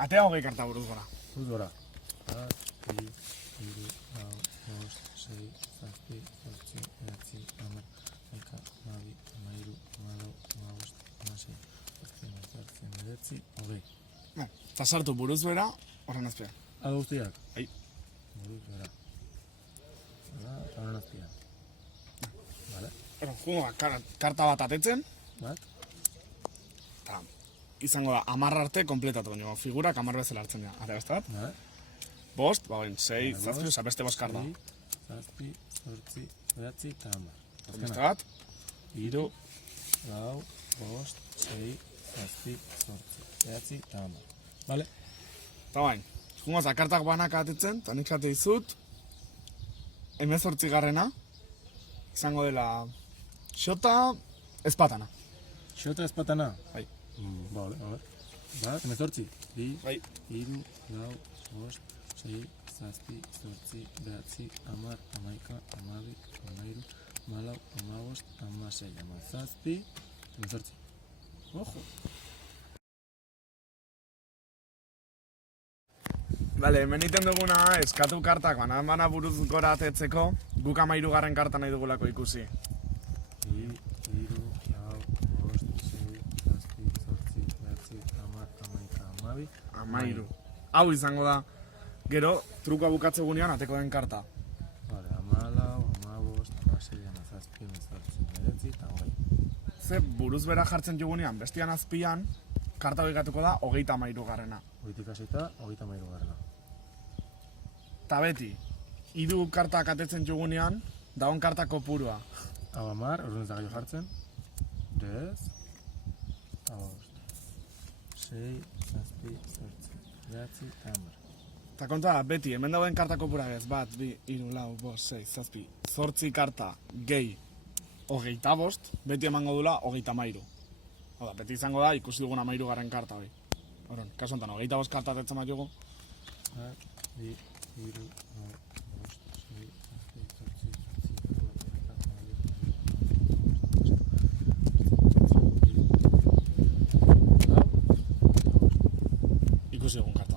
Atea hogei karta buruz gora. Buruz gora. Bat, bi, hiru, lau, bost, sei, zazpi, zortzi, bederatzi, hamar, hamaika, hamabi, hamairu, hamalau, hamabost, hamasei, zazpi, hemezortzi, hemeretzi, hogei. Eta sartu buruz bera, horren azpian. Hau guztiak? Bai. Buruz gora. Hala, eta horren azpian. Vale. Jungo karta bat atetzen, Bat? eta izango da 10 arte kompletatu, baina figurak 10 bezala hartzen dira. Ate beste bat? Vale. Bost, sei, Vale, zazpi, bost, oza, beste bost karta. sei, zazpi, zortzi, bederatzi, eta hamar. Beste bat, Hiru, lau, bost, sei, zazpi, zortzi, bederatzi, eta hamar. Vale? eta bain, jungo za kartak banaka atetzen, eta nik zate dizut, 18 garrena, izango dela xota ezpatana. Xota ezpatana? Bai. Vale, a ver. Bat, hemezortzi. Bi, Bai. hiru, lau, bost, sei, zazpi, zortzi, bederatzi, hamar, hamaika, hamabi, hamairu, hamalau, hamabost, hamasei, hamazazpi, hemezortzi. Ojo! Bale, hemen iten duguna eskatu kartak bana buruz gora atetzeko, guk 13 karta nahi dugulako ikusi. Bi, hiru, lau, bost, sei, zazpi, zortzi, bederatzi, hamar, hamaika, hamabi, Hamairu. Hau izango da, gero, trukoa bukatze gunean ateko den karta. Vale, hamalau, hamabost, hamasei, hamazazpi, hemezortzi, hemeretzi, eta hogei. Ze buruz bera jartzen jugunean, bestian azpian, karta begatuko da 33 garrena. Hogeita haseita, hogeita hamairu garrana. Ta beti, hiru kartak atetzen jugunean, dagoen karta kopurua. Hau hamar, orduan ez da gehiago jartzen. Dez, bost, sei, zazpi, zortzi, bederatzi, eta hamar. Ta kontua da, beti, hemen dagoen karta kopura ez, bat, bi, hiru, lau, bost, sei, zazpi, 8 karta gehi 25, beti emango dula 33. Hau da, beti izango da, ikusi dugun 13 garren karta hori. Horon, kasu honetan, 25 karta atetzen bat jugu. Bat, bi, hiru, lau, bost, sei, zazpi, zortzi, bederatzi, hamar, Ikusi dugun karta.